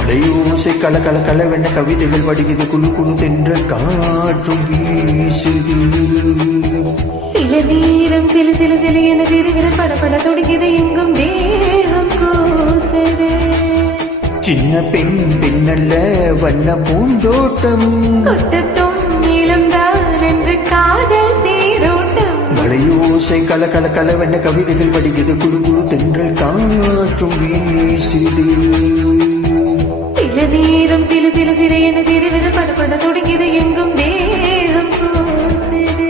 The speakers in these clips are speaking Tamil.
வளையோசை கல கல கலவென்ன கவிதைகள் வடிக்குது குழு குழு தென்ற காற்றும் வீசுது. சில நேரம் சில சில சில என திருவிரல் படப்பட துடிக்குது எங்கும் தேகம் கூசுது. சின்ன பெண் பெண்ணல்ல வண்ண பூந்தோட்டம் கொட்டட்டும் நீளம்தான் என்று காதல் தேரோட்டம். வளையோசை கல கல கலவென்ன கவிதைகள் வடிக்குது குழு குழு தென்றல் காற்றும் வீசுது. சில நேரம் சில சில சில என திருவிரல் படப்பட துடிக்குது எங்கும் தேகம் கூசுது.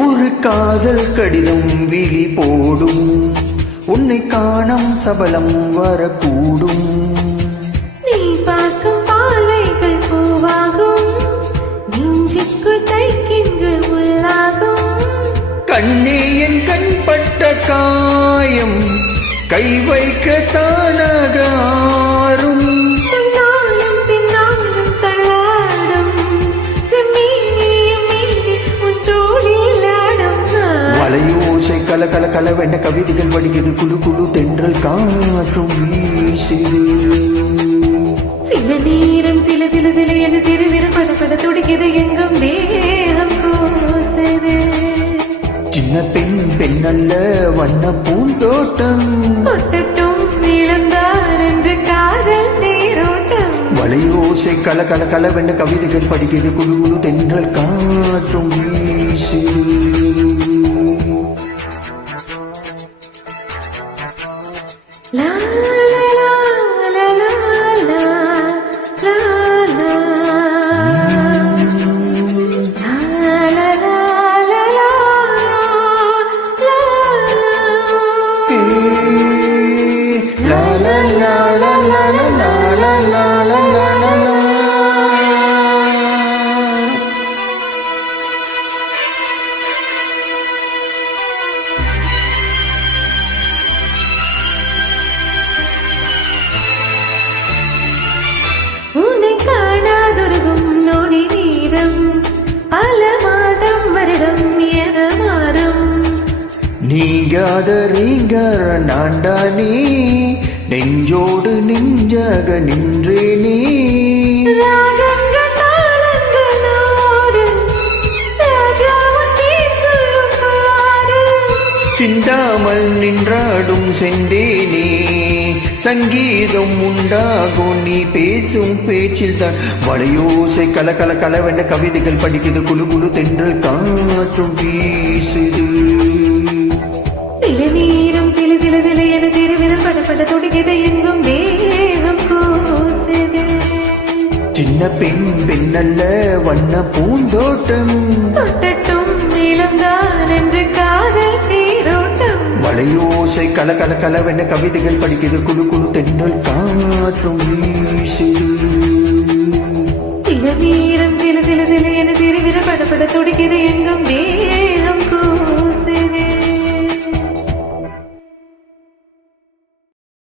ஒரு காதல் கடிதம் விழி போடும் உன்னை காணம் சபலம் வரக்கூடும். நீ பார்க்கும் பார்வைகள் பூவாகும் நெஞ்சுக்குள் தைக்கின்ற உள்ளாகும். கண்ணே என் கண்பட்ட காயம் கை வைக்க தானாக ஆறும். வளையோசை கல கல கலவென்ன கவிதைகள் வடிக்குது குழு குழு தென்றல் காற்றும் வீசுது. சில நேரம் சில சில சில என சிறுவிரல் படப்பட துடிக்குது எங்கும் தேகம் கூசுது. சின்ன பெண் பெண்ணல்ல வண்ண பூந்தோட்டம் கொட்டட்டும் நீளம்தான் என்று காதல் தேரோட்டம். வளையோசை கல கல கலவென்ன கவிதைகள் படிக்குது குழு குழு தென்றல் காற்றும் வீசுது. லா லா லா லா லா லா லா உன்னை காணாதொருகும் நொடி நீரம் பல மாதம் வருடம் என மாறும். நீங்காத ரீங்கர நான்டா நீ நெஞ்சோடு நெஞ்சாக நின்றே நீ. ராகங்கள் தாளங்களோடு ராஜாவும் நீ சொல்லும் பாடு. சிந்தாமல் நின்றாடும் செந்தேனே சங்கீதம் உண்டாகும் நீ பேசும் பேச்சில் தான். வளையோசை கல கல கலவென்ன கவிதைகள் படிக்குது குழு குழு தென்றல் காற்றும் வீசுது. சில நேரம் சில சில சில என சிறுவிரல் படப்பட துடிக்குது எங்கும் தேகம் கூசுது. சின்ன பெண் பெண்ணல்ல வண்ண பூந்தோட்டம் கொட்டட்டும் நீளம்தான் என்று காதல் தேரோட்டம். வளையோசை கல கல கலவென்ன கவிதைகள் படிக்குது குழு குழு தென்றல் காற்றும் வீசுது. சில நேரம் சில சில சில என சிறுவிரல் படப்பட துடிக்குது எங்கும்